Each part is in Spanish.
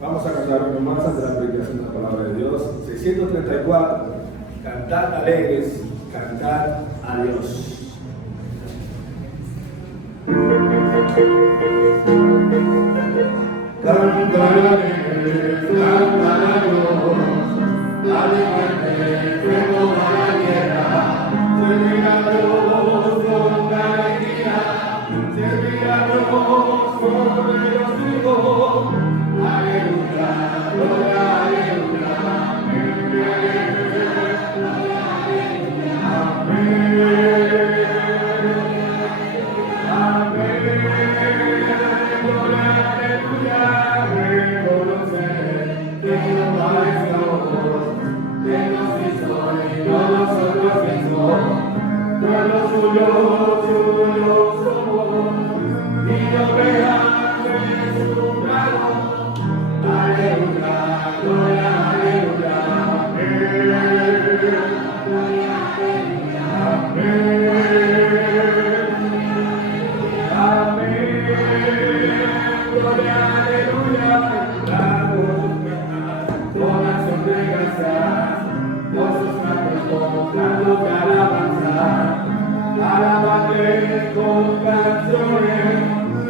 Vamos a cantar una más ante la predicación de la palabra de Dios. 634. Cantad alegres, cantad a Dios. Cantar alegres, cantar a Dios. Alegres de toda la tierra. Servir a Dios con alegría. Servir a Dios con regocijo. Aleluya, gloria, aleluya, amén, amén, gloria, aleluya, reconocer que Jehová es Dios, que nos hizo y no nosotros mismos, pueblo suyo somos, y ovejas de su mano. Aleluya, gloria, aleluya, amén, amén, gloria, aleluya, todas sus gracias, por sus manos con cantos de alabanza, alabadle con canciones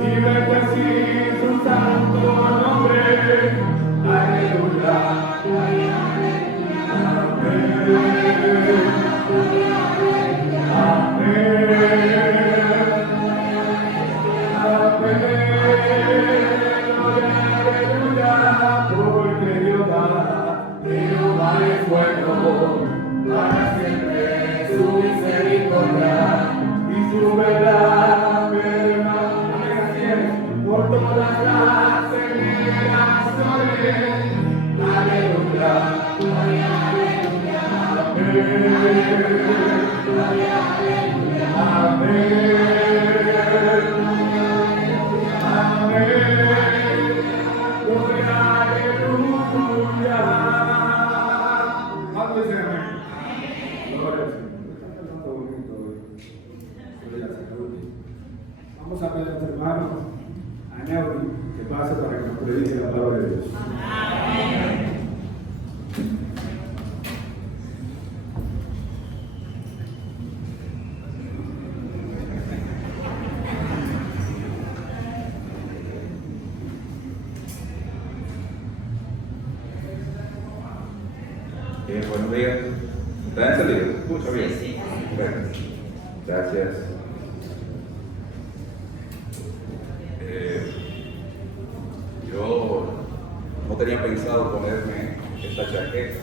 y bendecid su santo nombre. Aleluya, gloria, aleluya, amén, amén, amén, gloria, aleluya, porque Jehová es bueno, para siempre su misericordia y su verdad permanece por todas las generaciones. Aleluya, gloria, aleluya, amén, gloria, aleluya, amén, gloria, aleluya. ¿Cuánto dicen amén? Gloria al Señor. Está cantando bonito hoy. Gloria al Señor. Vamos a pedir a nuestro hermano a Neudi que pase para que nos predique la palabra de Dios. Buenos días. ¿Está encendido? ¿Escucha bien? Sí. Bueno, gracias. Yo no tenía pensado ponerme esta chaqueta,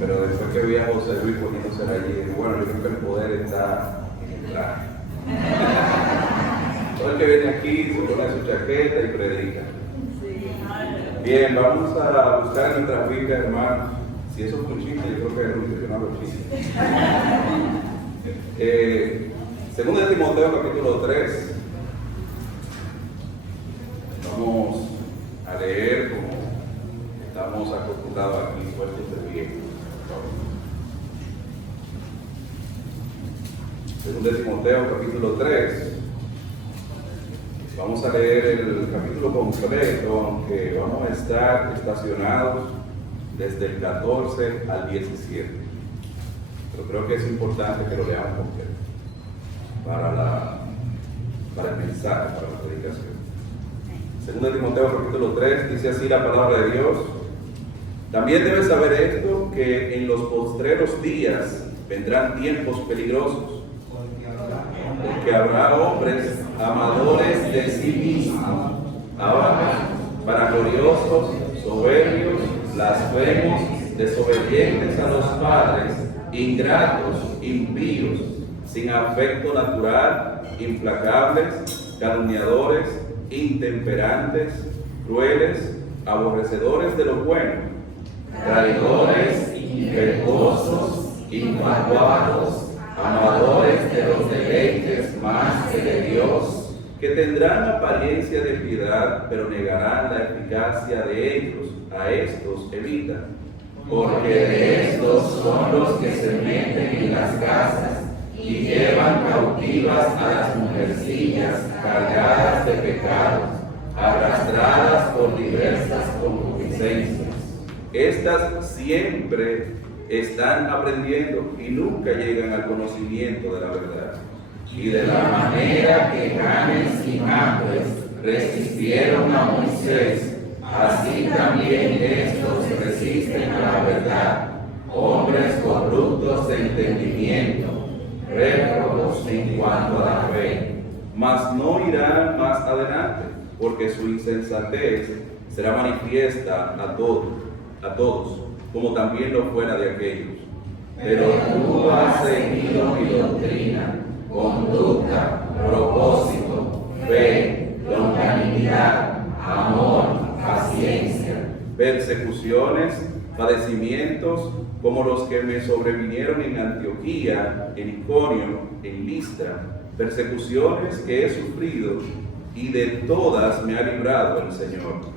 pero después que vi a José Luis poniéndosela allí, bueno, yo creo que el poder está en el traje. Todo el que viene aquí se pone su chaqueta y predica. Bien, vamos a buscar en nuestras Biblias, hermanos. Si eso fue un chiste, yo creo que es un no hago chiste. Segundo de Timoteo, capítulo 3. Vamos a leer como estamos acostumbrados aquí, puestos de pie. Segundo de Timoteo, capítulo 3. Vamos a leer el capítulo completo, aunque vamos a estar estacionados desde el 14 al 17. Pero creo que es importante que lo leamos completo para el mensaje, para la predicación. Segundo de Timoteo capítulo 3 dice así la palabra de Dios. También debes saber esto, que en los postreros días vendrán tiempos peligrosos, porque habrá hombres amadores de sí mismos, vanagloriosos, soberbios, blasfemos, desobedientes a los padres, ingratos, impíos, sin afecto natural, implacables, calumniadores, intemperantes, crueles, aborrecedores de lo bueno, traidores, impetuosos, infatuados, amadores de los deleites más que de Dios, que tendrán apariencia de piedad, pero negarán la eficacia de ellos. A estos evita, porque de estos son los que se meten en las casas y llevan cautivas a las mujercillas cargadas de pecados, arrastradas por diversas concupiscencias. Estas siempre están aprendiendo y nunca llegan al conocimiento de la verdad. Y de la manera que Janes y Jambres resistieron a Moisés, así también estos resisten a la verdad, hombres corruptos de entendimiento, réprobos en cuanto a la fe. Mas no irán más adelante, porque su insensatez será manifiesta a todos, como también lo fuera de aquellos. Pero tú has seguido mi doctrina, conducta, propósito, fe, longanimidad, amor, paciencia, Persecuciones, padecimientos, como los que me sobrevinieron en Antioquía, en Iconio, en Listra, persecuciones que he sufrido, y de todas me ha librado el Señor.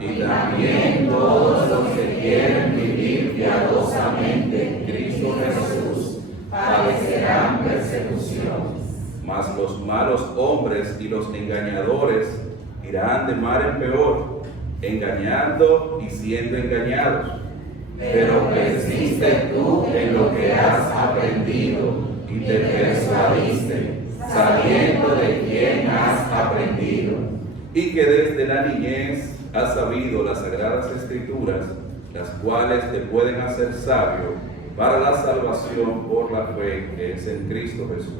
y también todos los que quieren vivir piadosamente en Cristo Jesús padecerán persecuciones. Mas los malos hombres y los engañadores irán de mal en peor, engañando y siendo engañados. Pero persiste tú en lo que has aprendido y te persuadiste, sabiendo de quién has aprendido. Y que desde la niñez has sabido las sagradas escrituras, las cuales te pueden hacer sabio para la salvación por la fe que es en Cristo Jesús.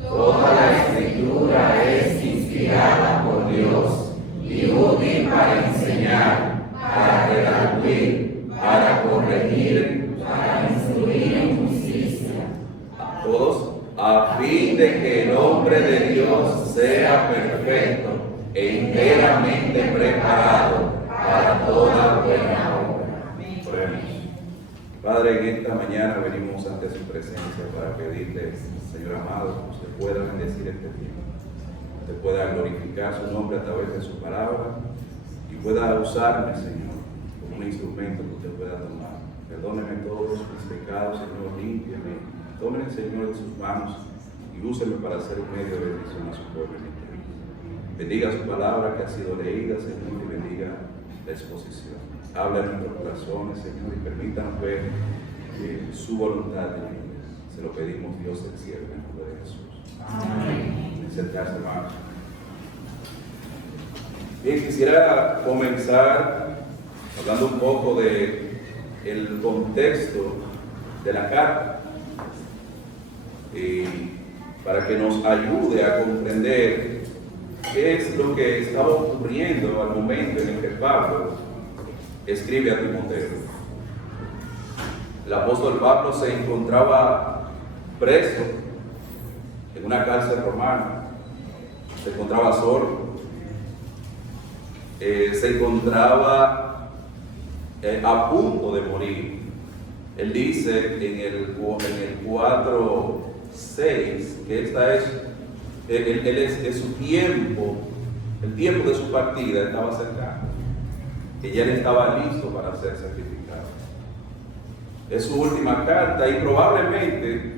Toda la escritura es inspirada por Dios y útil para enseñar, para redarguir, para corregir, para instruir en justicia. A todos, a fin de que el hombre de Dios sea perfecto e enteramente preparado para toda buena obra. Oremos. Padre, en esta mañana venimos ante su presencia para pedirle, Señor amado, que usted pueda bendecir este tiempo, que usted pueda glorificar su nombre a través de su palabra y pueda usarme, Señor, como un instrumento que usted pueda tomar. Perdóneme todos mis pecados, Señor, límpiame. Tómeme, Señor, en sus manos y úseme para hacer un medio de bendición a su pueblo. Bendiga su palabra que ha sido leída, Señor, y bendiga la exposición. Habla en nuestros corazones, Señor, y permítanos ver su voluntad en ellos. Se lo pedimos, Dios del cielo, en el nombre de Jesús. Amén. Sentarse, hermanos. Bien, quisiera comenzar hablando un poco de el contexto de la carta, para que nos ayude a comprender qué es lo que estaba ocurriendo al momento en el que Pablo escribe a Timoteo. El apóstol Pablo se encontraba preso en una cárcel romana, se encontraba solo, se encontraba a punto de morir. Él dice en el 4:6 que esta es su tiempo, el tiempo de su partida estaba cercano, que ya él estaba listo para ser sacrificado. Es su última carta y probablemente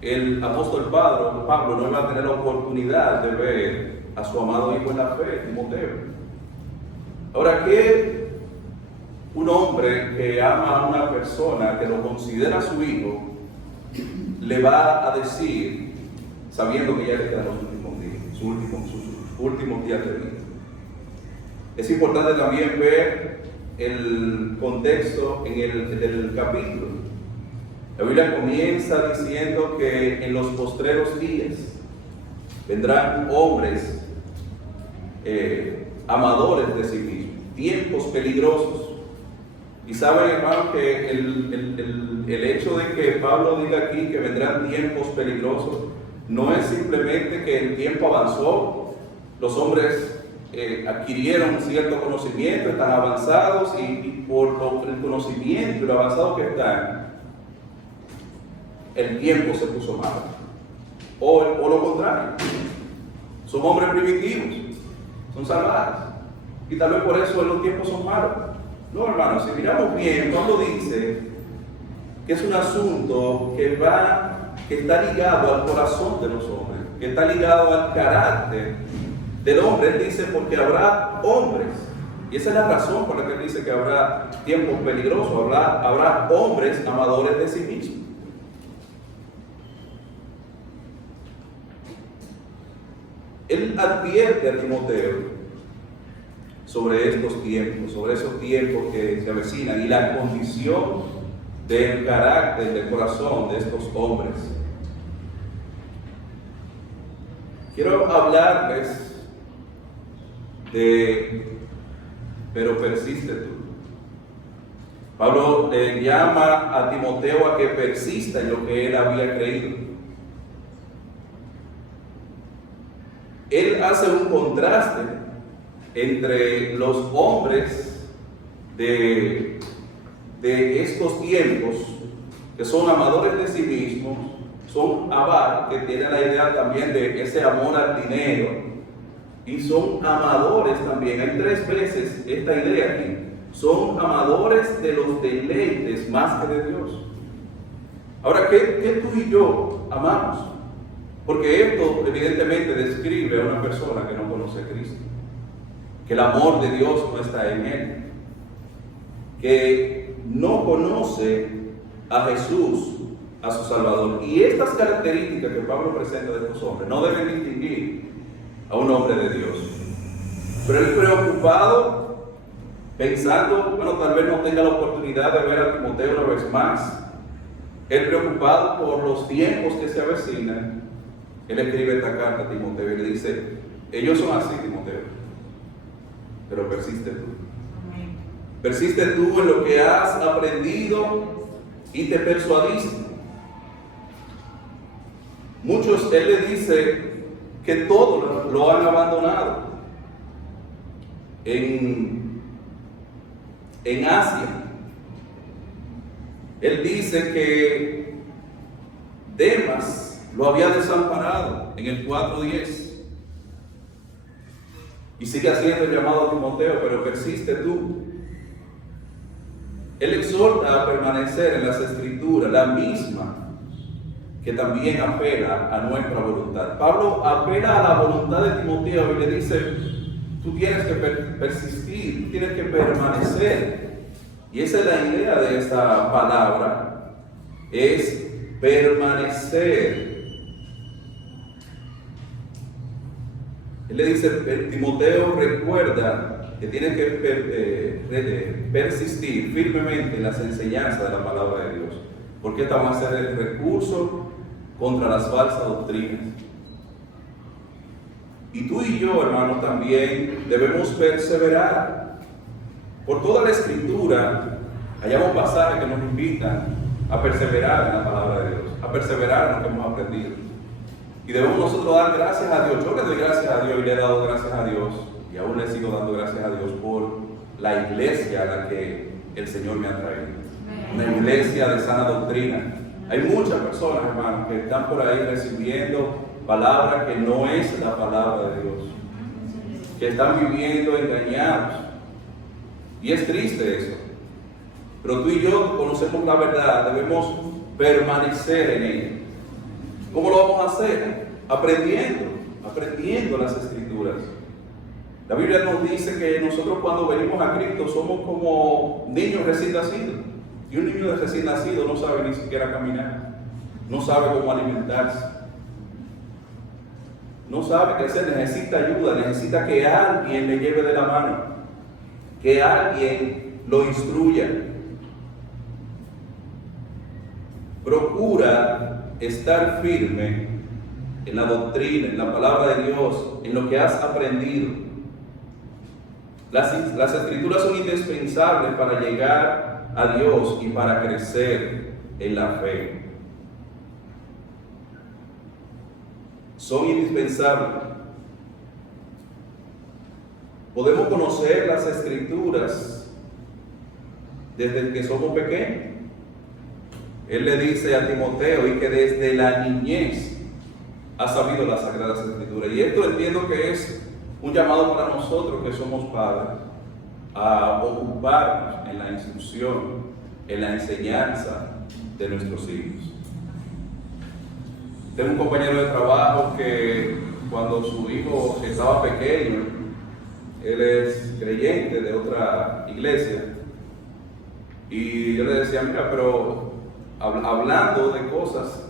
el apóstol Pablo no iba a tener la oportunidad de ver a su amado hijo en la fe, Timoteo. Ahora, ¿qué un hombre que ama a una persona, que lo considera su hijo, le va a decir, sabiendo que ya le quedan los últimos días, sus últimos días de vida? Es importante también ver el contexto en el capítulo. La Biblia comienza diciendo que en los postreros días vendrán hombres amadores de sí mismos, tiempos peligrosos. Y saben, hermano, que el hecho de que Pablo diga aquí que vendrán tiempos peligrosos no es simplemente que el tiempo avanzó, los hombres adquirieron cierto conocimiento, están avanzados y por el conocimiento y lo avanzado que están, el tiempo se puso malo. O lo contrario, son hombres primitivos, son salvajes y tal vez por eso los tiempos son malos. No, hermanos, si miramos bien, Pablo dice que es un asunto que está ligado al corazón de los hombres, que está ligado al carácter del hombre. Él dice, porque habrá hombres. Y esa es la razón por la que él dice que habrá tiempos peligrosos, habrá hombres amadores de sí mismos. Él advierte a Timoteo sobre estos tiempos, sobre esos tiempos que se avecinan y la condición del carácter, del corazón de estos hombres. Quiero hablarles de, pero persiste tú. Pablo le llama a Timoteo a que persista en lo que él había creído. Él hace un contraste entre los hombres de estos tiempos, que son amadores de sí mismos, son avar, que tienen la idea también de ese amor al dinero, y son amadores también. Hay 3 veces esta idea aquí. Son amadores de los deleites más que de Dios. Ahora, ¿qué tú y yo amamos? Porque esto evidentemente describe a una persona que no conoce a Cristo, que el amor de Dios no está en él, que no conoce a Jesús, a su Salvador. Y estas características que Pablo presenta de estos hombres no deben distinguir a un hombre de Dios. Pero él preocupado, pensando, bueno, tal vez no tenga la oportunidad de ver a Timoteo una vez más, él preocupado por los tiempos que se avecinan, él escribe esta carta a Timoteo y le dice, ellos son así, Timoteo, pero persiste tú. Persiste tú en lo que has aprendido y te persuadiste. Muchos, él le dice que todos lo han abandonado. En Asia, él dice que Demas lo había desamparado en el 4:10 y sigue haciendo el llamado a Timoteo, pero persiste tú. Él exhorta a permanecer en las Escrituras, la misma que también apela a nuestra voluntad. Pablo apela a la voluntad de Timoteo y le dice, tú tienes que persistir, tú tienes que permanecer. Y esa es la idea de esta palabra, es permanecer. Él le dice, Timoteo, recuerda que tienes que persistir firmemente en las enseñanzas de la palabra de Dios, porque esta va a ser el recurso contra las falsas doctrinas. Y tú y yo, hermanos, también debemos perseverar. Por toda la Escritura, hallamos pasajes que nos invitan a perseverar en la palabra de Dios, a perseverar en lo que hemos aprendido. Y debemos nosotros dar gracias a Dios. Yo le doy gracias a Dios y le he dado gracias a Dios, y aún le sigo dando gracias a Dios por la iglesia a la que el Señor me ha traído. Una iglesia de sana doctrina. Hay muchas personas, hermanos, que están por ahí recibiendo palabra que no es la palabra de Dios, que están viviendo engañados. Y es triste eso. Pero tú y yo conocemos la verdad, debemos permanecer en ella. ¿Cómo lo vamos a hacer? Aprendiendo las Escrituras. La Biblia nos dice que nosotros cuando venimos a Cristo somos como niños recién nacidos. Y un niño recién nacido no sabe ni siquiera caminar, no sabe cómo alimentarse, no sabe qué hacer, necesita ayuda, necesita que alguien le lleve de la mano, que alguien lo instruya. Procura estar firme en la doctrina, en la palabra de Dios, en lo que has aprendido. Las Escrituras son indispensables para llegar a Dios y para crecer en la fe. Son indispensables. Podemos conocer las Escrituras desde que somos pequeños. Él le dice a Timoteo y que desde la niñez ha sabido las Sagradas Escrituras. Y esto entiendo que es un llamado para nosotros que somos padres, a ocuparnos en la instrucción, en la enseñanza de nuestros hijos. Tengo un compañero de trabajo que cuando su hijo estaba pequeño. Él es creyente de otra iglesia. Y yo le decía, mira, pero hablando de cosas,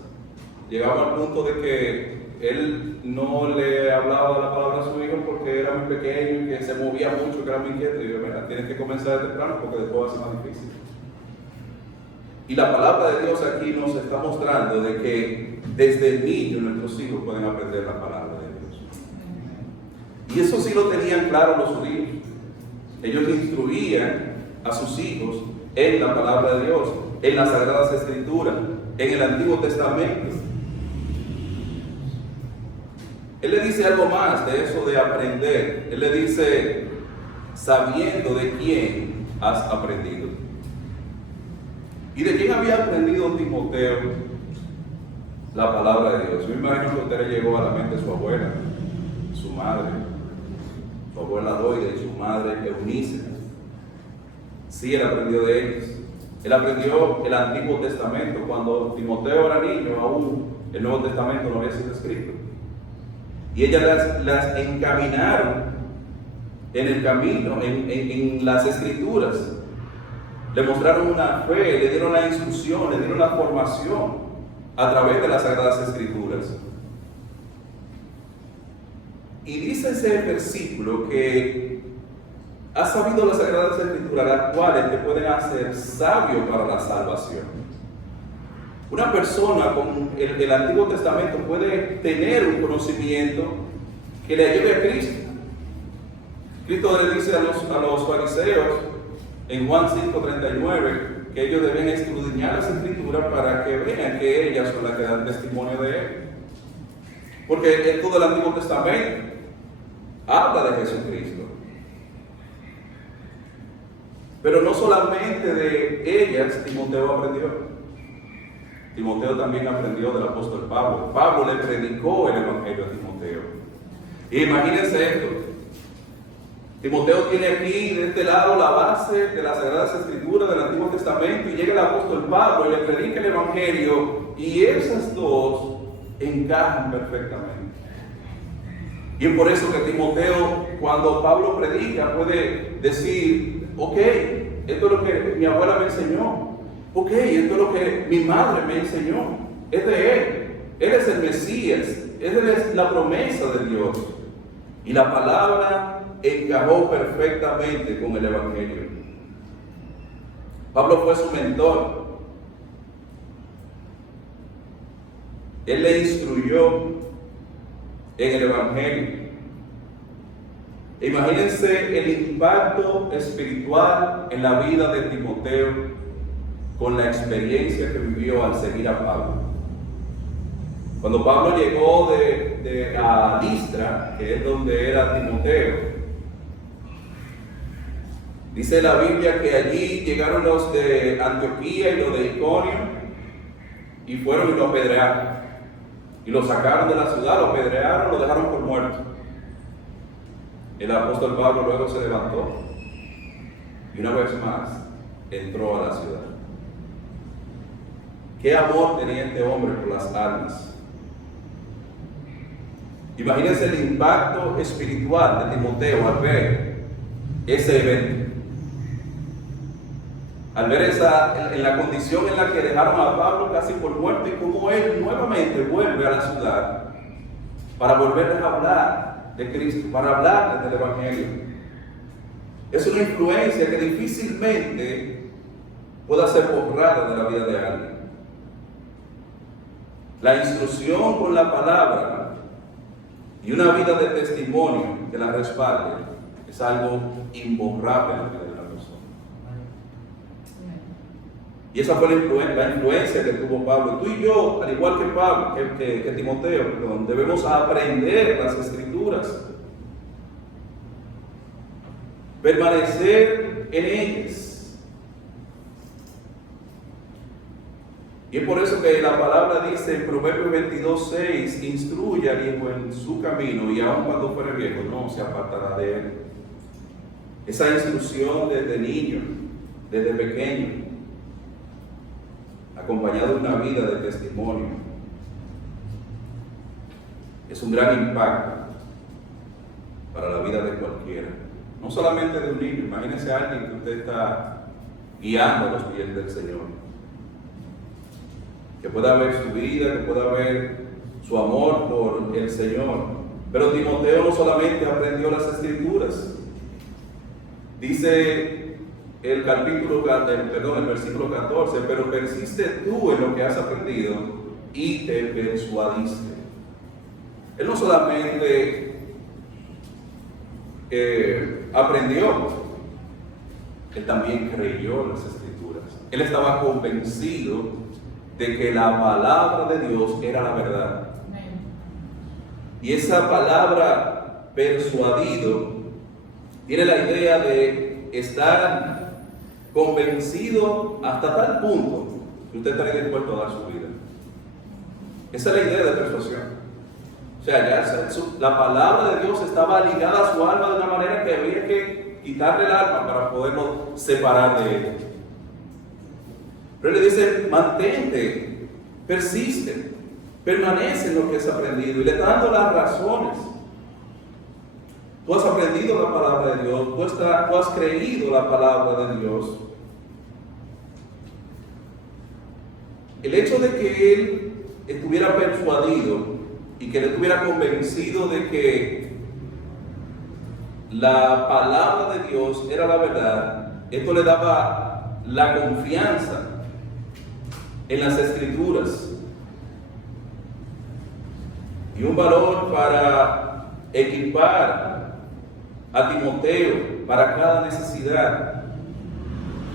llegaba al punto de que él no le hablaba de la palabra a su hijo porque era muy pequeño y que se movía mucho, que era muy inquieto. Y yo, mira, tienes que comenzar de temprano porque después va a ser más difícil. Y la palabra de Dios aquí nos está mostrando de que desde el niño nuestros hijos pueden aprender la palabra de Dios. Y eso sí lo tenían claro los judíos. Ellos instruían a sus hijos en la palabra de Dios, en las Sagradas Escrituras, en el Antiguo Testamento. Él le dice algo más de eso de aprender. Él le dice, sabiendo de quién has aprendido. ¿Y de quién había aprendido Timoteo la palabra de Dios? Yo me imagino que a usted le llegó a la mente su abuela, su madre, su abuela Doide, su madre Eunice. Sí, él aprendió de ellos. Él aprendió el Antiguo Testamento. Cuando Timoteo era niño, aún el Nuevo Testamento no había sido escrito. Y ellas las encaminaron en el camino, en las Escrituras. Le mostraron una fe, le dieron la instrucción, le dieron la formación a través de las Sagradas Escrituras. Y dice ese versículo que has sabido las Sagradas Escrituras, las cuales te pueden hacer sabio para la salvación. Una persona con el Antiguo Testamento puede tener un conocimiento que le lleve a Cristo. Cristo le dice a los fariseos en Juan 5:39 que ellos deben escudriñar las Escrituras para que vean que ellas son las que dan testimonio de Él. Porque todo el Antiguo Testamento habla de Jesucristo. Pero no solamente de ellas Timoteo aprendió. Timoteo también aprendió del apóstol Pablo. Pablo le predicó el Evangelio a Timoteo. Y imagínense esto. Timoteo tiene aquí de este lado la base de las Sagradas Escrituras del Antiguo Testamento y llega el apóstol Pablo y le predica el Evangelio y esas dos encajan perfectamente. Y es por eso que Timoteo, cuando Pablo predica, puede decir, ok, esto es lo que mi abuela me enseñó. Ok, esto es lo que mi madre me enseñó. Es de Él. Él es el Mesías. Él es la promesa de Dios. Y la palabra encajó perfectamente con el Evangelio. Pablo fue su mentor. Él le instruyó en el Evangelio. Imagínense el impacto espiritual en la vida de Timoteo con la experiencia que vivió al seguir a Pablo. Cuando Pablo llegó a Listra, que es donde era Timoteo, dice la Biblia que allí llegaron los de Antioquía y los de Iconio y fueron y lo apedrearon. Y lo sacaron de la ciudad, lo apedrearon, lo dejaron por muerto. El apóstol Pablo luego se levantó y una vez más entró a la ciudad. ¿Qué amor tenía este hombre por las almas? Imagínense el impacto espiritual de Timoteo al ver ese evento. Al ver en la condición en la que dejaron a Pablo casi por muerto y cómo él nuevamente vuelve a la ciudad para volverles a hablar de Cristo, para hablarles del Evangelio. Es una influencia que difícilmente pueda ser borrada de la vida de alguien. La instrucción con la palabra y una vida de testimonio que la respalde es algo imborrable en la vida de la persona. Y esa fue la influencia que tuvo Pablo. Tú y yo, al igual que Pablo, que Timoteo, debemos aprender las Escrituras, permanecer en ellas. Y es por eso que la palabra dice en Proverbios 22:6, instruye al hijo en su camino y aun cuando fuere viejo no se apartará de él. Esa instrucción desde niño, desde pequeño, acompañado de una vida de testimonio, es un gran impacto para la vida de cualquiera. No solamente de un niño, imagínese a alguien que usted está guiando a los pies del Señor. Que pueda ver su vida, que pueda ver su amor por el Señor. Pero Timoteo no solamente aprendió las Escrituras. Dice el versículo 14, pero persiste tú en lo que has aprendido y te persuadiste. Él no solamente aprendió, él también creyó en las Escrituras. Él estaba convencido de que la palabra de Dios era la verdad. Y esa palabra persuadido tiene la idea de estar convencido hasta tal punto que usted está dispuesto a dar su vida. Esa es la idea de persuasión. O sea, ya la palabra de Dios estaba ligada a su alma de una manera que había que quitarle el alma para poderlo separar de él. Pero él le dice, mantente, persiste, permanece en lo que has aprendido, y le está dando las razones. Tú has aprendido la palabra de Dios, tú has creído la palabra de Dios. El hecho de que él estuviera persuadido y que él estuviera convencido de que la palabra de Dios era la verdad, esto le daba la confianza en las Escrituras y un valor para equipar a Timoteo para cada necesidad.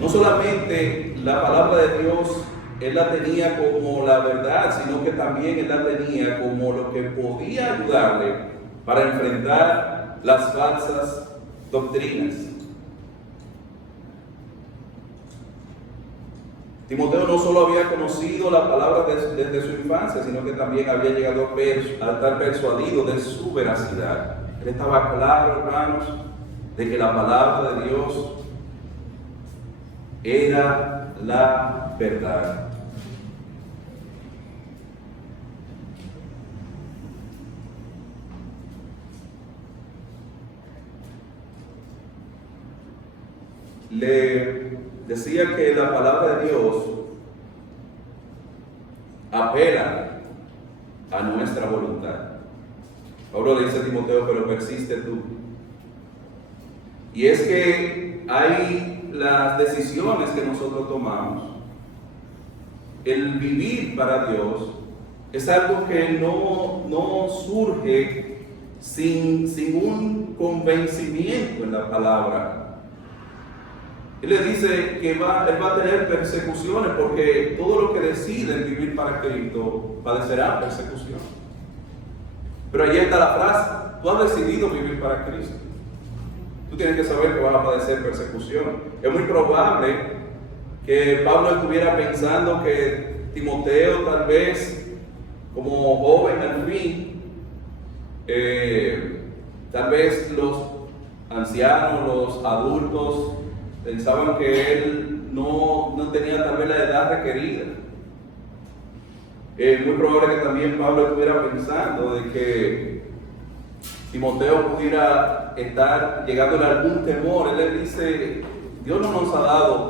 No solamente la palabra de Dios él la tenía como la verdad, sino que también él la tenía como lo que podía ayudarle para enfrentar las falsas doctrinas. Timoteo no solo había conocido la palabra desde su infancia, sino que también había llegado a estar persuadido de su veracidad. Él estaba claro, hermanos, de que la palabra de Dios era la verdad. Le decía que la palabra de Dios apela a nuestra voluntad. Pablo le dice a Timoteo, pero persiste tú. Y es que hay las decisiones que nosotros tomamos. El vivir para Dios es algo que no surge sin un convencimiento en la palabra. Él le dice que él va a tener persecuciones porque todo lo que deciden vivir para Cristo padecerá persecución. Pero ahí está la frase, tú has decidido vivir para Cristo. Tú tienes que saber que vas a padecer persecución. Es muy probable que Pablo estuviera pensando que Timoteo tal vez como joven al fin, tal vez los ancianos, los adultos, pensaban que él no tenía tal vez la edad requerida. Es muy probable que también Pablo estuviera pensando de que Timoteo pudiera estar llegándole a algún temor. Él le dice, Dios no nos ha dado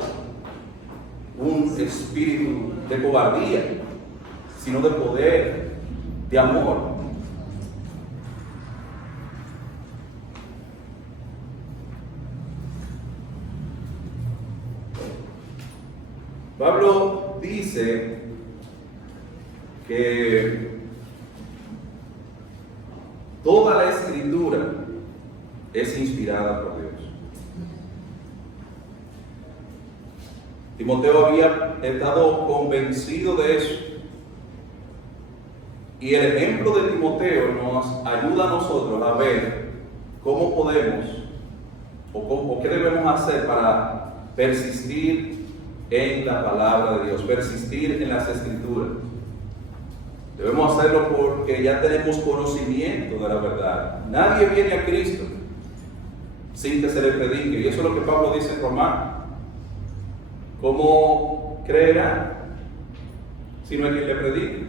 un espíritu de cobardía, sino de poder, de amor. Pablo dice que toda la Escritura es inspirada por Dios. Timoteo había estado convencido de eso. Y el ejemplo de Timoteo nos ayuda a nosotros a ver cómo podemos o qué debemos hacer para persistir en la palabra de Dios, persistir en las Escrituras. Debemos hacerlo porque ya tenemos conocimiento de la verdad. Nadie viene a Cristo sin que se le predique. Y eso es lo que Pablo dice en Romanos. ¿Cómo creerá si no hay quien le predique?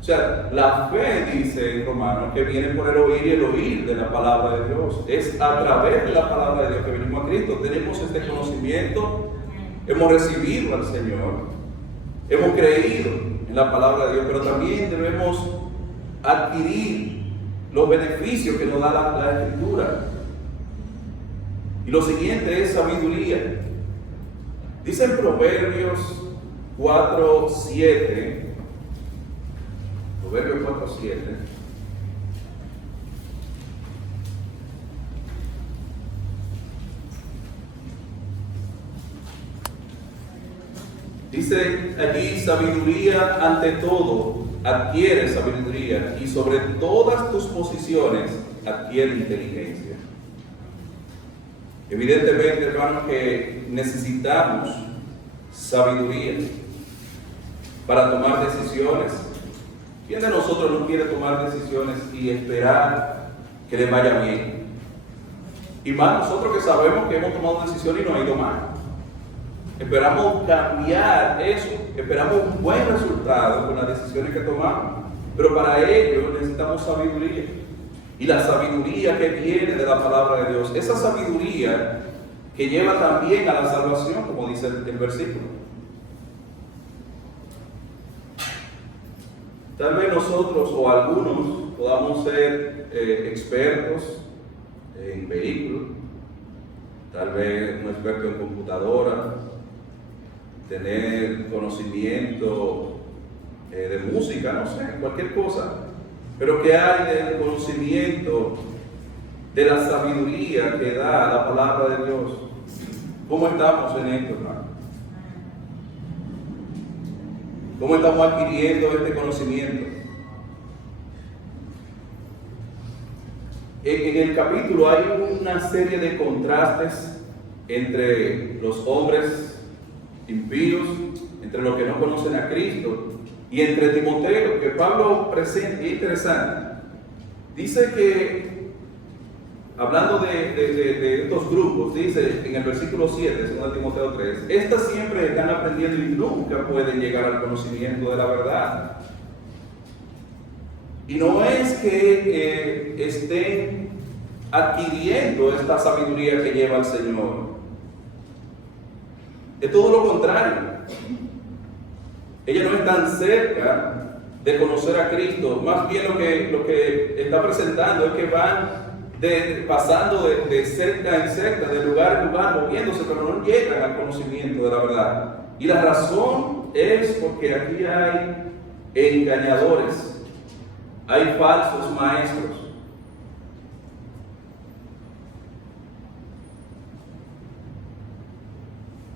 O sea, la fe, dice en Romanos, que viene por el oír y el oír de la palabra de Dios. Es a través de la palabra de Dios que venimos a Cristo. Tenemos este conocimiento, hemos recibido al Señor, hemos creído en la palabra de Dios, pero también debemos adquirir los beneficios que nos da la Escritura. Y lo siguiente es sabiduría. Dice en Proverbios 4:7, Proverbios 4:7, dice allí: sabiduría ante todo, adquiere sabiduría, y sobre todas tus posiciones adquiere inteligencia. Evidentemente, hermanos, que necesitamos sabiduría para tomar decisiones. ¿Quién de nosotros no quiere tomar decisiones y esperar que le vaya bien? Y más nosotros que sabemos que hemos tomado decisiones y nos ha ido mal. Esperamos cambiar eso, esperamos un buen resultado con las decisiones que tomamos. Pero para ello necesitamos sabiduría. Y la sabiduría que viene de la palabra de Dios, esa sabiduría que lleva también a la salvación, como dice el versículo. Tal vez nosotros o algunos podamos ser expertos en vehículos, tal vez un experto en computadora, tener conocimiento de música, no sé, cualquier cosa. Pero que hay del conocimiento, de la sabiduría que da la palabra de Dios. ¿Cómo estamos en esto, hermano? ¿Cómo estamos adquiriendo este conocimiento? En el capítulo hay una serie de contrastes entre los hombres impíos, entre los que no conocen a Cristo, y entre Timoteo, que Pablo presenta. Es interesante. Dice que, hablando de estos grupos, dice en el versículo 7, según Timoteo 3, estas siempre están aprendiendo y nunca pueden llegar al conocimiento de la verdad. Y no es que estén adquiriendo esta sabiduría que lleva al Señor. Es todo lo contrario. Ellas no están cerca de conocer a Cristo. Más bien lo que está presentando es que van pasando de secta en secta, de lugar en lugar, moviéndose, pero no llegan al conocimiento de la verdad. Y la razón es porque aquí hay engañadores, hay falsos maestros.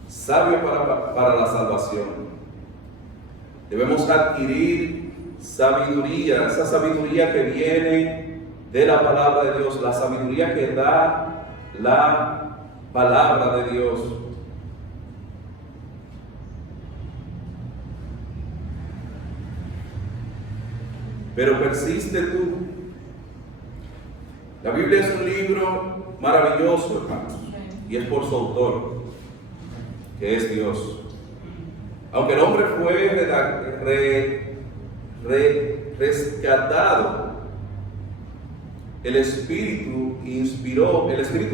Sabio para la salvación. Debemos adquirir sabiduría, esa sabiduría que viene de la palabra de Dios, la sabiduría que da la palabra de Dios. Pero persiste tú. La Biblia es un libro maravilloso, hermanos, y es por su autor, que es Dios. Aunque el hombre fue rescatado, el Espíritu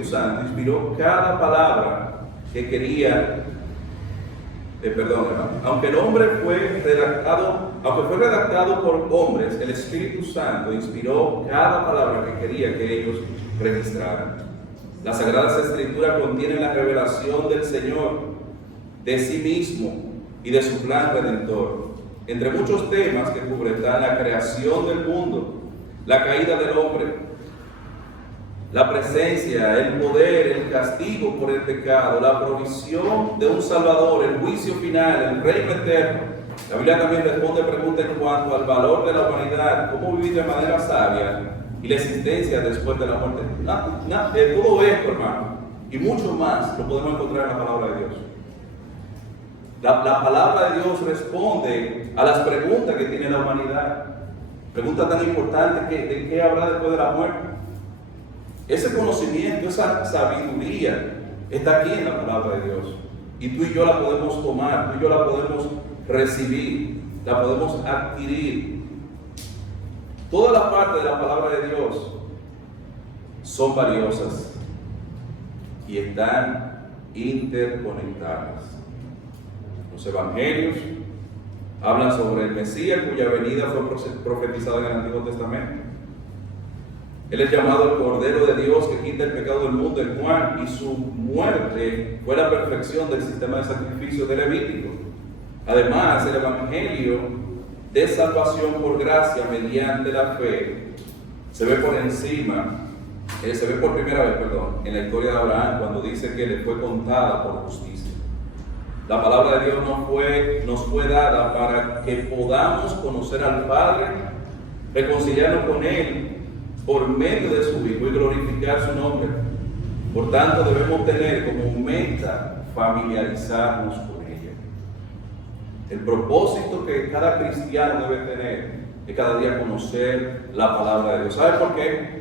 Santo inspiró cada palabra que quería. Aunque el hombre fue redactado por hombres, el Espíritu Santo inspiró cada palabra que quería que ellos registraran. Las Sagradas Escrituras contienen la revelación del Señor, de sí mismo y de su plan redentor. Entre muchos temas que cubre están la creación del mundo, la caída del hombre, la presencia, el poder, el castigo por el pecado, la provisión de un Salvador, el juicio final, el reino eterno. La Biblia también responde preguntas en cuanto al valor de la humanidad, cómo vivir de manera sabia y la existencia después de la muerte. Todo esto, hermano, y mucho más lo podemos encontrar en la palabra de Dios. La palabra de Dios responde a las preguntas que tiene la humanidad. Preguntas tan importantes de qué habrá después de la muerte. Ese conocimiento, esa sabiduría está aquí en la palabra de Dios. Y tú y yo la podemos tomar, tú y yo la podemos recibir, la podemos adquirir. Todas las partes de la palabra de Dios son valiosas y están interconectadas. Los evangelios hablan sobre el Mesías, cuya venida fue profetizada en el Antiguo Testamento. Él es llamado el Cordero de Dios que quita el pecado del mundo en Juan, y su muerte fue la perfección del sistema de sacrificio de Levítico. Además, el Evangelio de salvación por gracia mediante la fe se ve por primera vez, en la historia de Abraham, cuando dice que le fue contada por justicia. La palabra de Dios nos fue dada para que podamos conocer al Padre, reconciliarnos con Él por medio de su Hijo y glorificar su nombre. Por tanto, debemos tener como meta familiarizarnos con ella. El propósito que cada cristiano debe tener es cada día conocer la palabra de Dios. ¿Sabe por qué?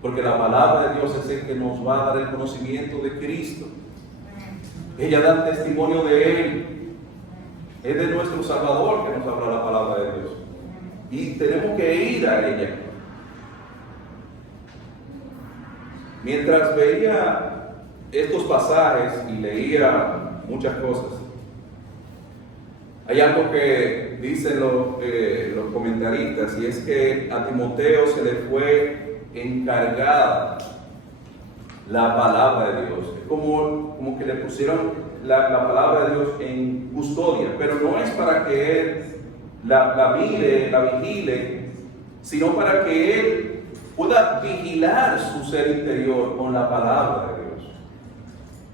Porque la palabra de Dios es el que nos va a dar el conocimiento de Cristo. Ella da testimonio de Él. Es de nuestro Salvador que nos habla la palabra de Dios. Y tenemos que ir a ella. Mientras veía estos pasajes y leía muchas cosas, hay algo que dicen los comentaristas, y es que a Timoteo se le fue encargada la palabra de Dios. Es como que le pusieron la palabra de Dios en custodia, pero no es para que él la mire, la vigile, sino para que él pueda vigilar su ser interior con la palabra de Dios,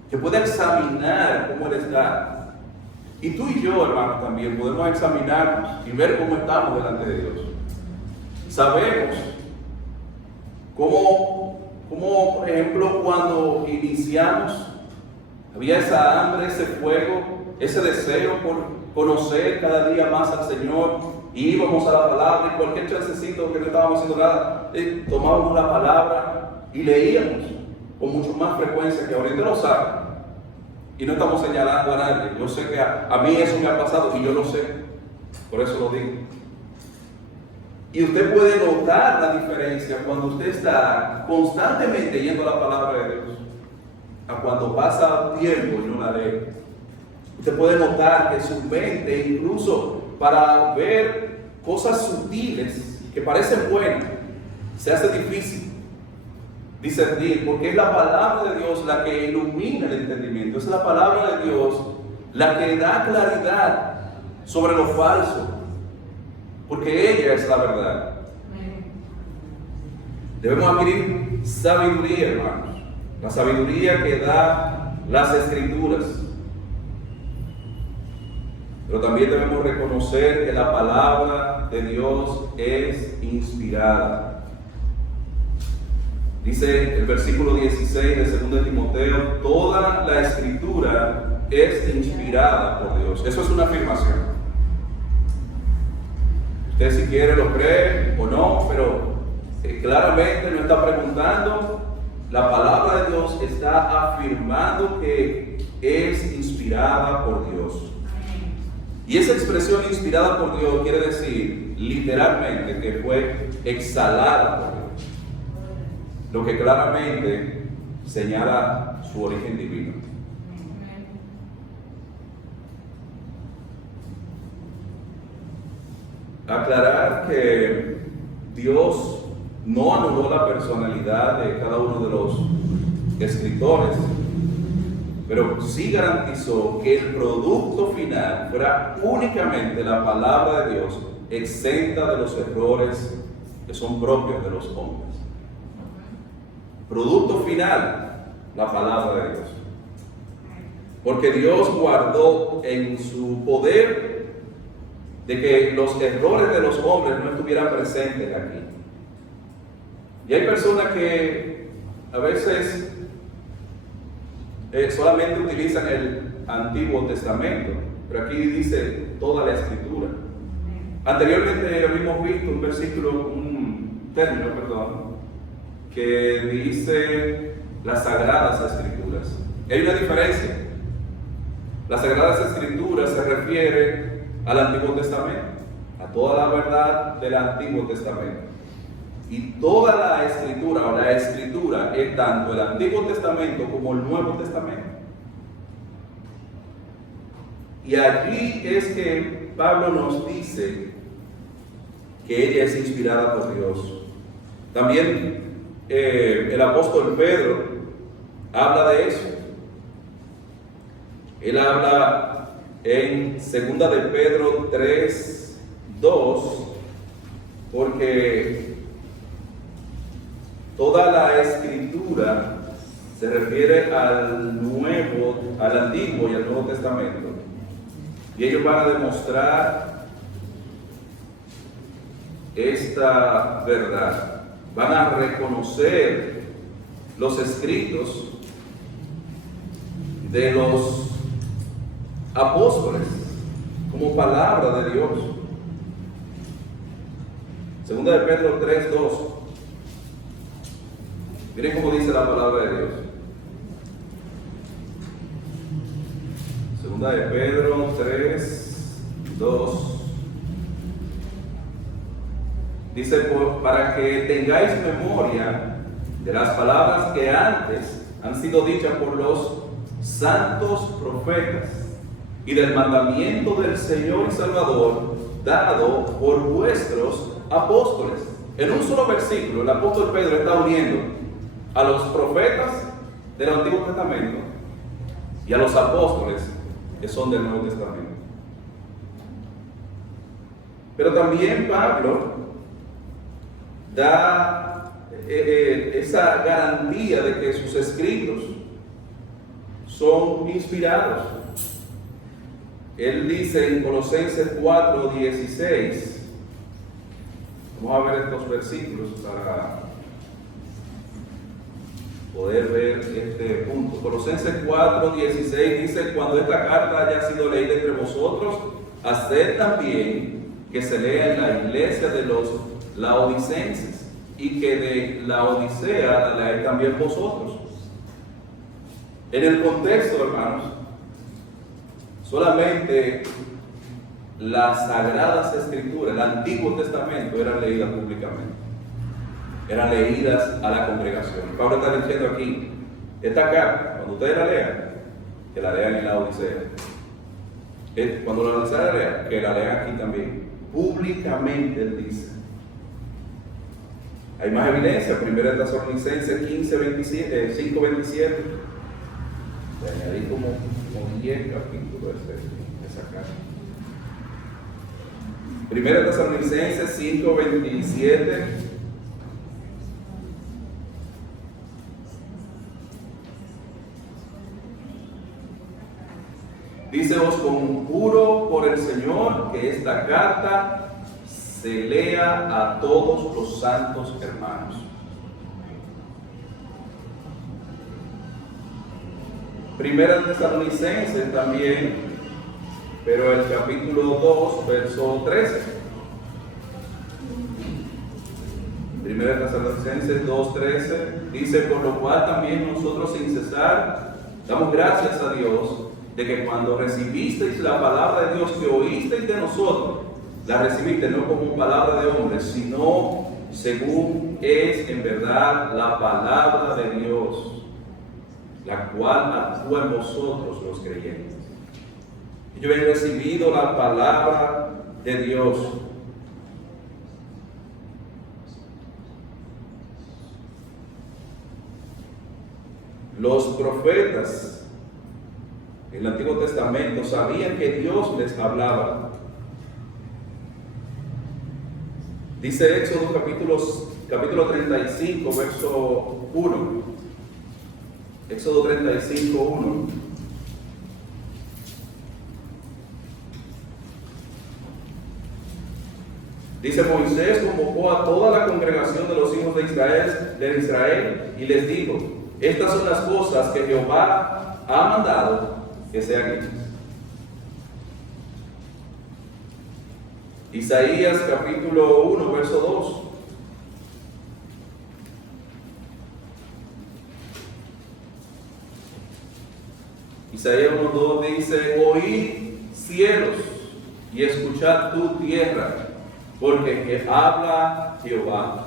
que pueda examinar cómo Él está. Y tú y yo, hermanos, también podemos examinarnos y ver cómo estamos delante de Dios. Sabemos cómo, por ejemplo, cuando iniciamos, había esa hambre, ese fuego, ese deseo por conocer cada día más al Señor. Y íbamos a la palabra, y cualquier chancecito que no estábamos haciendo nada, tomábamos la palabra y leíamos con mucho más frecuencia que ahorita lo saben. Y no estamos señalando a nadie. Yo sé que a mí eso me ha pasado y yo lo sé, por eso lo digo. Y usted puede notar la diferencia cuando usted está constantemente yendo a la palabra de Dios, a cuando pasa tiempo y no la lee. Usted puede notar que su mente, incluso para ver cosas sutiles que parecen buenas, se hace difícil discernir, porque es la palabra de Dios la que ilumina el entendimiento. Es la palabra de Dios la que da claridad sobre lo falso, porque ella es la verdad. Debemos adquirir sabiduría, hermanos, la sabiduría que da las Escrituras. Pero también debemos reconocer que la palabra de Dios es inspirada. Dice el versículo 16 de 2 Timoteo, toda la Escritura es inspirada por Dios. Eso es una afirmación. Usted si quiere lo cree o no, pero claramente no está preguntando. La palabra de Dios está afirmando que es inspirada por Dios. Y esa expresión inspirada por Dios quiere decir literalmente que fue exhalada por Dios, lo que claramente señala su origen divino. Aclarar que Dios no anuló la personalidad de cada uno de los escritores, pero sí garantizó que el producto final fuera únicamente la palabra de Dios, exenta de los errores que son propios de los hombres. Producto final, la palabra de Dios. Porque Dios guardó en su poder de que los errores de los hombres no estuvieran presentes aquí. Y hay personas que a veces solamente utilizan el Antiguo Testamento, pero aquí dice toda la Escritura. Anteriormente habíamos visto un término, que dice las Sagradas Escrituras. Y hay una diferencia. Las Sagradas Escrituras se refiere al Antiguo Testamento. a toda la verdad del Antiguo Testamento. Y toda la escritura, o la escritura, es tanto el Antiguo Testamento como el Nuevo Testamento. Y allí es que Pablo nos dice que ella es inspirada por Dios. También el apóstol Pedro habla de eso. Él habla en 2 de Pedro 3:2, porque toda la escritura se refiere al Antiguo y al Nuevo Testamento. Y ellos van a demostrar esta verdad. Van a reconocer los escritos de los apóstoles como palabra de Dios. 2 de Pedro 3:2. Miren cómo dice la palabra de Dios. 2 de Pedro 3:2. Dice, para que tengáis memoria de las palabras que antes han sido dichas por los santos profetas y del mandamiento del Señor y Salvador dado por vuestros apóstoles. En un solo versículo, el apóstol Pedro está uniendo a los profetas del Antiguo Testamento y a los apóstoles que son del Nuevo Testamento. Pero también Pablo da esa garantía de que sus escritos son inspirados. Él dice en Colosenses 4:16, vamos a ver estos versículos para poder ver este punto. Colosenses 4:16 dice: cuando esta carta haya sido leída entre vosotros, haced también que se lea en la iglesia de los laodicenses, y que de la Odisea la leáis también vosotros. En el contexto, hermanos, solamente las sagradas escrituras, el Antiguo Testamento, eran leídas públicamente, eran leídas a la congregación. Pablo está diciendo aquí, esta carta, cuando ustedes la lean, que la lean en la Odisea. Cuando la Odisea la lean, que la lean aquí también, públicamente, él dice. Hay más evidencia, 1 Tesalonicenses 5:27. Le añadí como 10 capítulos de esa carta. 1 Tesalonicenses 5:27. Dice: os conjuro por el Señor que esta carta se lea a todos los santos hermanos. Primera Tesalonicenses también, pero el capítulo 2, verso 13. Primera Tesalonicenses 2:13 dice: por lo cual también nosotros sin cesar damos gracias a Dios de que cuando recibisteis la palabra de Dios que oísteis de nosotros, la recibiste no como palabra de hombres, sino según es en verdad la palabra de Dios, la cual actúa en vosotros los creyentes. Yo he recibido la palabra de Dios. Los profetas en el Antiguo Testamento sabían que Dios les hablaba. Dice Éxodo capítulo 35, verso 1. Éxodo 35, 1. Dice: Moisés convocó a toda la congregación de los hijos de Israel y les dijo: estas son las cosas que Jehová ha mandado que sean hechas. Isaías capítulo 1, verso 2. Isaías 1:2 dice: oíd cielos y escuchad tu tierra, porque que habla Jehová.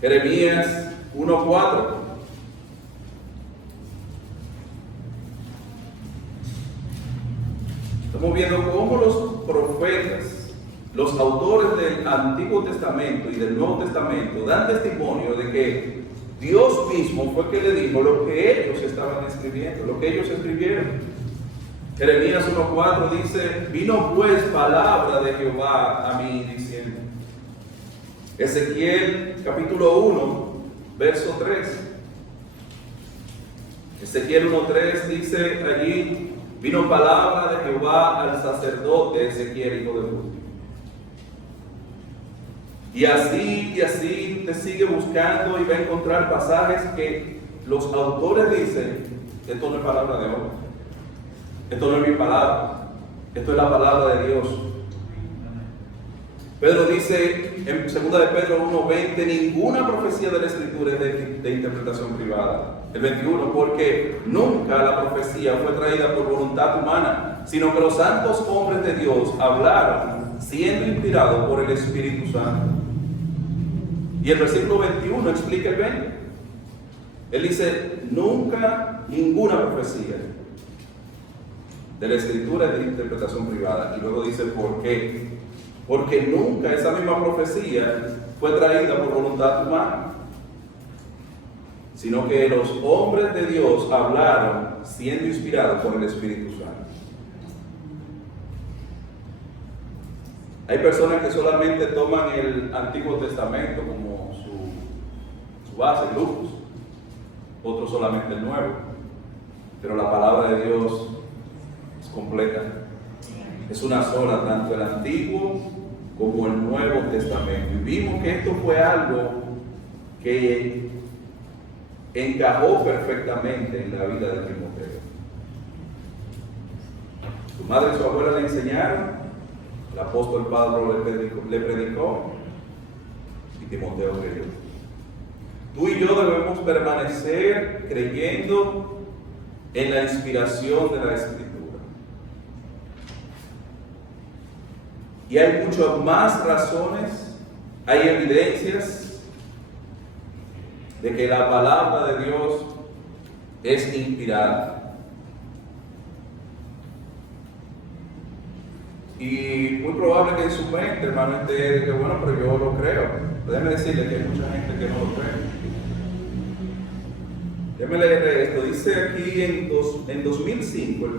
Jeremías 1:4. Estamos viendo cómo los profetas, los autores del Antiguo Testamento y del Nuevo Testamento dan testimonio de que Dios mismo fue que le dijo lo que ellos estaban escribiendo, lo que ellos escribieron. Jeremías 1:4 dice: vino pues palabra de Jehová a mí diciendo. Ezequiel capítulo 1, verso 3. Ezequiel 1:3 dice allí: vino palabra de Jehová al sacerdote Ezequiel, hijo de Buzi. Y así te sigue buscando y va a encontrar pasajes que los autores dicen: esto no es palabra de hombre, esto no es mi palabra, esto es la palabra de Dios. Pedro dice en 2 de Pedro 1:20: ninguna profecía de la Escritura es de interpretación privada. El 21: porque nunca la profecía fue traída por voluntad humana, sino que los santos hombres de Dios hablaron siendo inspirados por el Espíritu Santo. Y el versículo 21 explica el 20. Él dice: nunca ninguna profecía de la Escritura es de interpretación privada. Y luego dice: ¿por qué? Porque nunca esa misma profecía fue traída por voluntad humana, sino que los hombres de Dios hablaron siendo inspirados por el Espíritu Santo. Hay personas que solamente toman el Antiguo Testamento como su base, grupos, otros solamente el Nuevo, pero la palabra de Dios es completa, es una sola, tanto el Antiguo como el Nuevo Testamento. Y vimos que esto fue algo que encajó perfectamente en la vida de Timoteo. Su madre y su abuela le enseñaron, el apóstol Pablo le predicó y Timoteo creyó. Tú y yo debemos permanecer creyendo en la inspiración de la Escritura. Y hay muchas más razones, hay evidencias de que la palabra de Dios es inspirada. Y muy probable que en su mente, hermano, esté que bueno, pero yo lo creo. Déjeme decirle que hay mucha gente que no lo cree. Déjeme leer esto. Dice aquí en 2005 el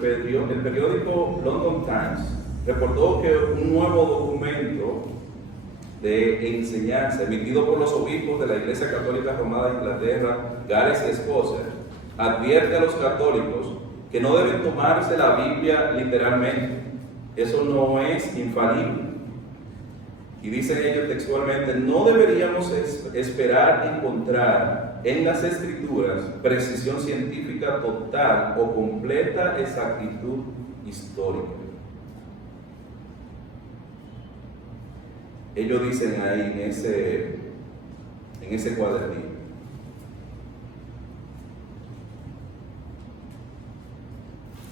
periódico London Times reportó que un nuevo documento de enseñanza emitido por los obispos de la Iglesia Católica Romana de Inglaterra, Gales y Escocia advierte a los católicos que no deben tomarse la Biblia literalmente. Eso no es infalible. Y dicen ellos textualmente: no deberíamos esperar encontrar en las Escrituras precisión científica total o completa exactitud histórica. Ellos dicen ahí en ese cuadernillo.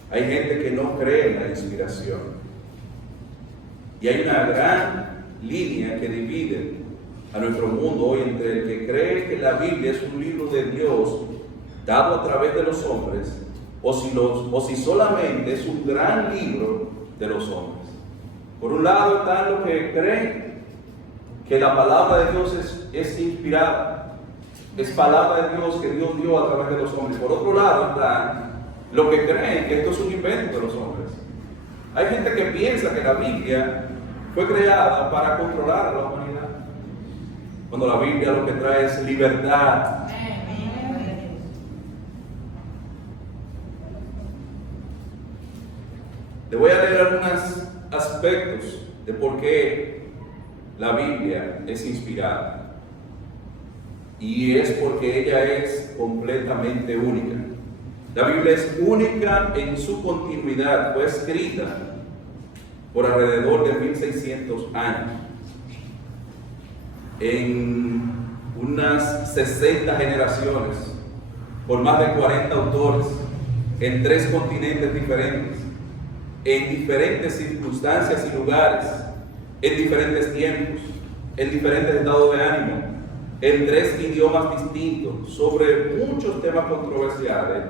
Hay gente que no cree en la inspiración. Y hay una gran línea que divide a nuestro mundo hoy entre el que cree que la Biblia es un libro de Dios dado a través de los hombres, o si solamente es un gran libro de los hombres. Por un lado están los que creen que la palabra de Dios es inspirada, es palabra de Dios que Dios dio a través de los hombres. Por otro lado están los que creen que esto es un invento de los hombres. Hay gente que piensa que la Biblia fue creada para controlar a la humanidad, cuando la Biblia lo que trae es libertad. Le voy a leer algunos aspectos de por qué la Biblia es inspirada. Y es porque ella es completamente única. La Biblia es única en su continuidad, fue escrita por alrededor de 1600 años, en unas 60 generaciones, por más de 40 autores, en 3 continentes diferentes, en diferentes circunstancias y lugares, en diferentes tiempos, en diferentes estados de ánimo, en 3 idiomas distintos, sobre muchos temas controversiales,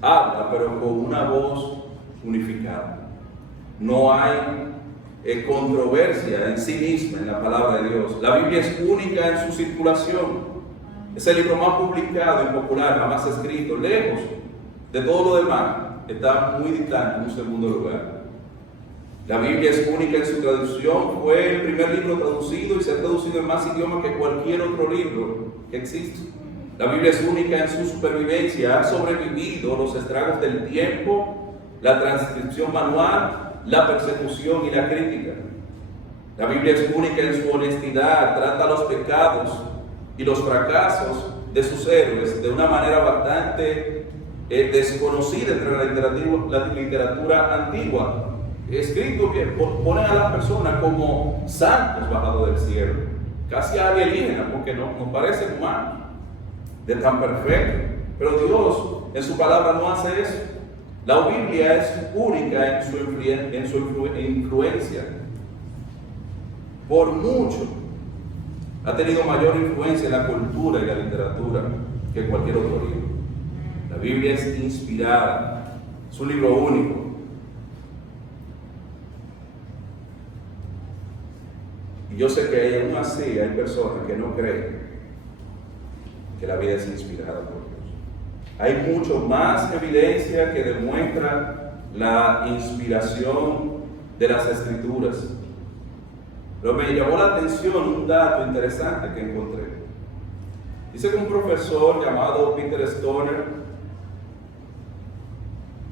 habla, pero con una voz unificada. No hay controversia en sí misma en la palabra de Dios. La Biblia es única en su circulación. Es el libro más publicado y popular jamás escrito, lejos de todo lo demás. Está muy distante en un segundo lugar. La Biblia es única en su traducción. Fue el primer libro traducido y se ha traducido en más idiomas que cualquier otro libro que existe. La Biblia es única en su supervivencia. Ha sobrevivido los estragos del tiempo, la transcripción manual, la persecución y la crítica. La Biblia es única en su honestidad. Trata los pecados y los fracasos de sus héroes de una manera bastante desconocida entre la literatura antigua. Escrito que ponen a las personas como santos bajados del cielo, casi alienígenas, porque nos parecen humanos, de tan perfecto. Pero Dios en su palabra no hace eso. La Biblia es única en su influencia. Por mucho ha tenido mayor influencia en la cultura y la literatura que cualquier otro libro. La Biblia es inspirada, es un libro único. Y yo sé que aún así hay personas que no creen que la vida es inspirada por Dios. Hay mucho más evidencia que demuestra la inspiración de las Escrituras. Pero me llamó la atención un dato interesante que encontré. Dice que un profesor llamado Peter Stoner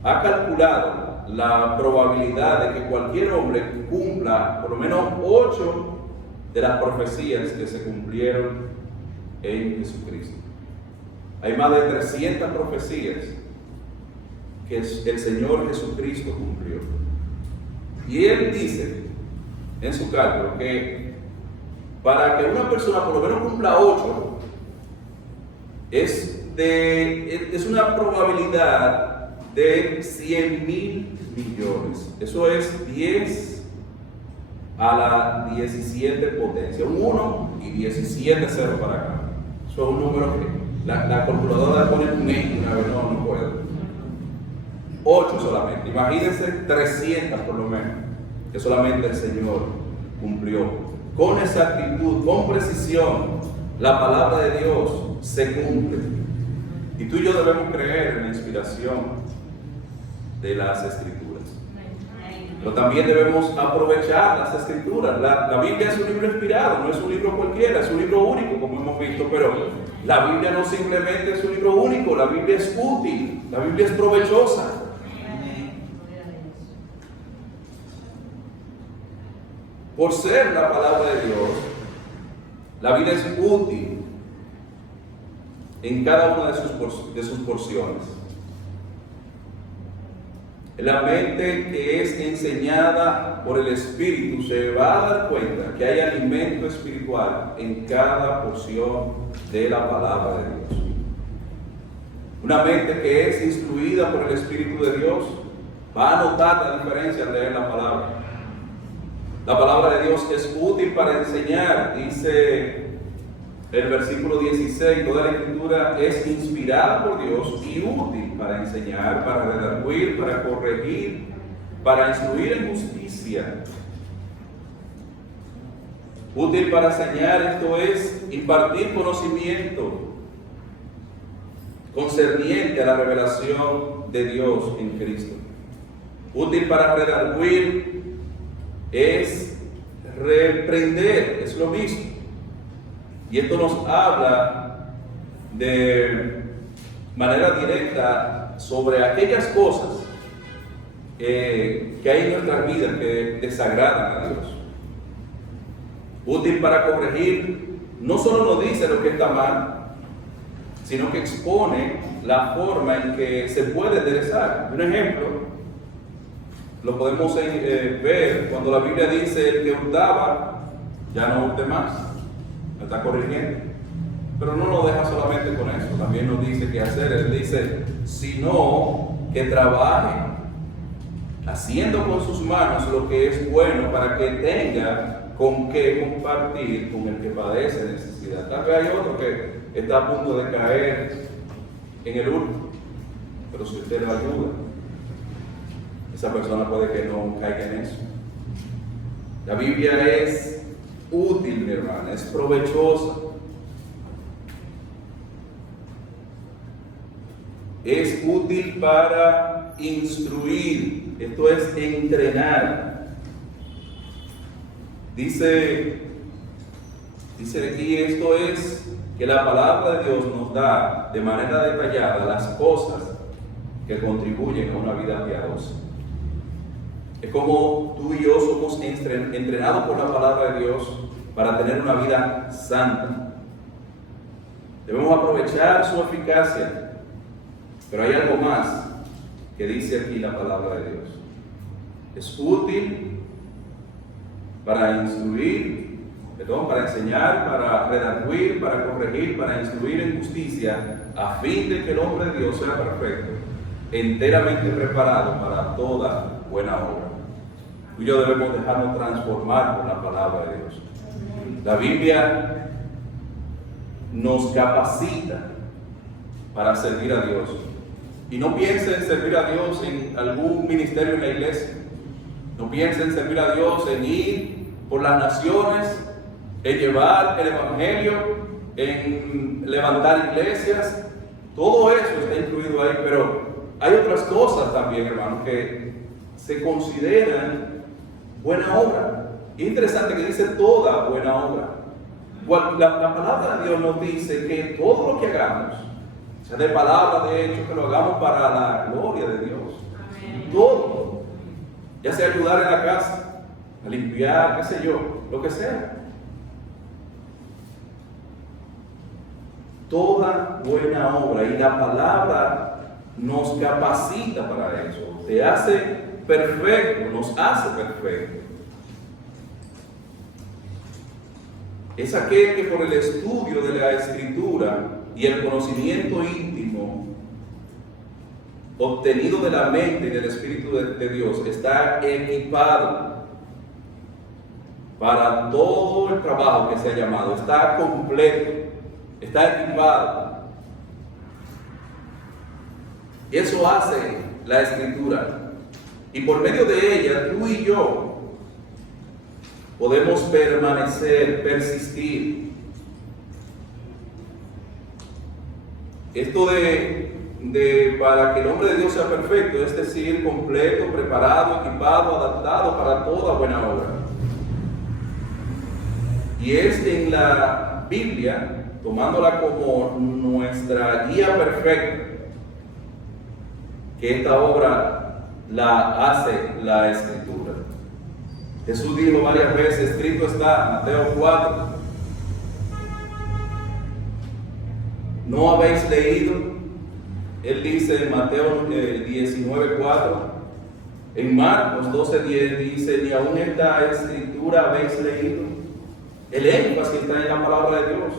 ha calculado la probabilidad de que cualquier hombre cumpla por lo menos 8 de las profecías que se cumplieron en Jesucristo. Hay más de 300 profecías que el Señor Jesucristo cumplió. Y él dice en su cálculo que para que una persona por lo menos cumpla 8 es una probabilidad de 100.000 millones. Eso es 10 a la 17 potencia, un 1 y 17 ceros para acá. Eso es un número que la calculadora pone un X una vez, no puedo. 8 solamente, imagínense 300 por lo menos, que solamente el Señor cumplió. Con exactitud, con precisión, la palabra de Dios se cumple. Y tú y yo debemos creer en la inspiración de las Escrituras. Pero también debemos aprovechar las Escrituras. La Biblia es un libro inspirado, no es un libro cualquiera, es un libro único, como hemos visto, pero la Biblia no simplemente es un libro único, la Biblia es útil, la Biblia es provechosa. Por ser la palabra de Dios, la Biblia es útil en cada una de sus porciones. La mente que es enseñada por el Espíritu se va a dar cuenta que hay alimento espiritual en cada porción de la palabra de Dios. Una mente que es instruida por el Espíritu de Dios va a notar la diferencia al leer la palabra. La palabra de Dios es útil para enseñar, dice el versículo 16, toda la Escritura es inspirada por Dios y útil para enseñar, para redarguir, para corregir, para instruir en justicia. Útil para enseñar, esto es impartir conocimiento concerniente a la revelación de Dios en Cristo. Útil para redarguir es reprender, es lo mismo. Y esto nos habla de manera directa sobre aquellas cosas que hay en nuestras vidas que desagradan a Dios. Útil para corregir, no solo nos dice lo que está mal, sino que expone la forma en que se puede enderezar. Un ejemplo, lo podemos ver cuando la Biblia dice: el que hurtaba, ya no hurte más. Me está corrigiendo. Pero no nos deja solamente con eso, también nos dice qué hacer. Él dice: sino que trabaje haciendo con sus manos lo que es bueno, para que tenga con qué compartir con el que padece necesidad. Tal vez hay otro que está a punto de caer en el hurto, pero si usted lo ayuda, esa persona puede que no caiga en eso. La Biblia es útil, mi hermana, es provechosa. Es útil para instruir, esto es entrenar. Dice aquí, esto es que la palabra de Dios nos da de manera detallada las cosas que contribuyen a una vida piadosa. Es como tú y yo somos entrenados por la palabra de Dios para tener una vida santa. Debemos aprovechar su eficacia. Pero hay algo más que dice aquí la palabra de Dios. Es útil para instruir, para enseñar, para redarguir, para corregir, para instruir en justicia, a fin de que el hombre de Dios sea perfecto, enteramente preparado para toda buena obra. Tú y yo debemos dejarnos transformar por la palabra de Dios. La Biblia nos capacita para servir a Dios. Y no piense en servir a Dios en algún ministerio en la iglesia. No piense en servir a Dios en ir por las naciones, en llevar el evangelio, en levantar iglesias. Todo eso está incluido ahí, pero hay otras cosas también, hermanos, que se consideran buena obra. Es interesante que dice toda buena obra. La palabra de Dios nos dice que todo lo que hagamos, sea de palabra, de hecho, que lo hagamos para la gloria de Dios. Amén. Todo. Ya sea ayudar en la casa, a limpiar, qué sé yo, lo que sea. Toda buena obra, y la palabra nos capacita para eso. Te hace perfecto, nos hace perfecto. Es aquel que por el estudio de la Escritura y el conocimiento íntimo obtenido de la mente y del Espíritu de Dios está equipado para todo el trabajo que se ha llamado. Está completo, está equipado. Y eso hace la Escritura. Y por medio de ella, tú y yo podemos permanecer, persistir. Esto de para que el hombre de Dios sea perfecto, es decir, completo, preparado, equipado, adaptado para toda buena obra. Y es en la Biblia, tomándola como nuestra guía perfecta, que esta obra la hace la Escritura. Jesús dijo varias veces, escrito está, Mateo 4, ¿no habéis leído? Él dice en Mateo 19:4, en Marcos 12:10 dice, ni aún esta escritura habéis leído. El énfasis está en la palabra de Dios.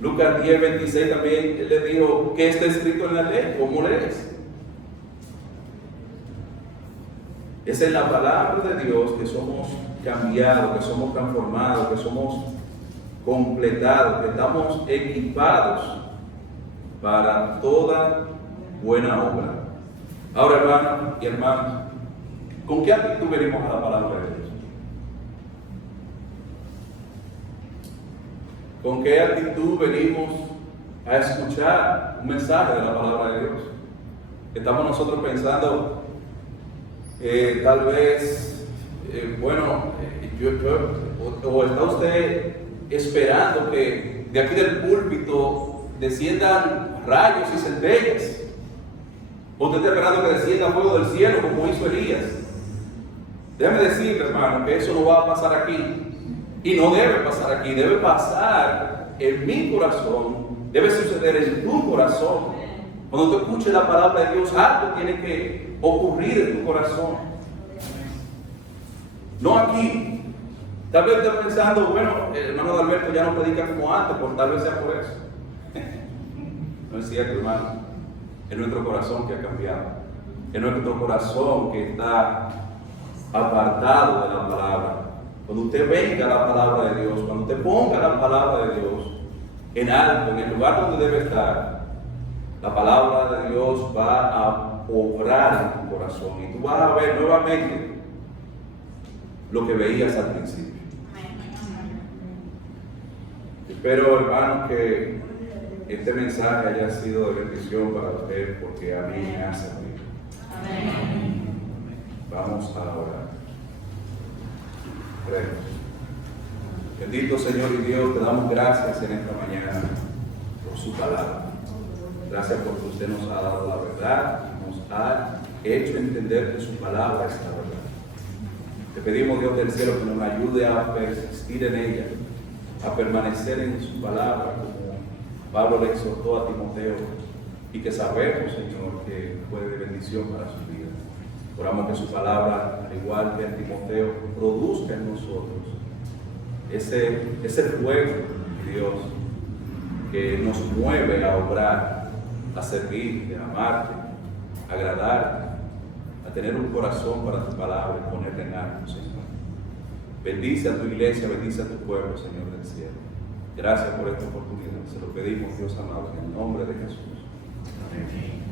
Lucas 10:26 también, él le dijo, ¿qué está escrito en la ley? ¿Cómo lees? Es en la palabra de Dios que somos cambiados, que somos transformados, que somos completados, que estamos equipados para toda buena obra. Ahora, hermanos y hermanas, ¿con qué actitud venimos a la palabra de Dios? ¿Con qué actitud venimos a escuchar un mensaje de la palabra de Dios? Estamos nosotros pensando, tal vez, o está usted esperando que de aquí del púlpito desciendan rayos y centellas, o usted está esperando que descienda fuego del cielo como hizo Elías. Déjame decirle, hermano, que eso no va a pasar aquí, y no debe pasar aquí, debe pasar en mi corazón, debe suceder en tu corazón. Cuando tú escuches la palabra de Dios, algo tiene que ocurrir en tu corazón. No aquí. Tal vez estés pensando, bueno, el hermano de Alberto ya no predica como antes, por tal vez sea por eso. No es cierto, hermano. Es nuestro corazón que ha cambiado. Es nuestro corazón que está apartado de la palabra. Cuando usted venga a la palabra de Dios, cuando usted ponga la palabra de Dios en alto, en el lugar donde debe estar, la palabra de Dios va a obrar en tu corazón y tú vas a ver nuevamente lo que veías al principio. Espero, hermano, que este mensaje haya sido de bendición para usted, porque a mí me ha servido. Vamos a orar. Creemos. Bendito Señor y Dios, te damos gracias en esta mañana por su palabra. Gracias porque usted nos ha dado la verdad, nos ha hecho entender que su palabra es la verdad. Te pedimos, Dios del cielo, que nos ayude a persistir en ella, a permanecer en su palabra, como Pablo le exhortó a Timoteo, y que sabemos, Señor, que fue de bendición para su vida. Oramos que su palabra, al igual que en Timoteo, produzca en nosotros ese fuego, Dios, que nos mueve a obrar, a servirte, a amarte, a agradarte, a tener un corazón para tu palabra y ponerla en alto, Señor. Bendice a tu iglesia, bendice a tu pueblo, Señor del cielo. Gracias por esta oportunidad. Se lo pedimos, Dios amado, en el nombre de Jesús. Amén.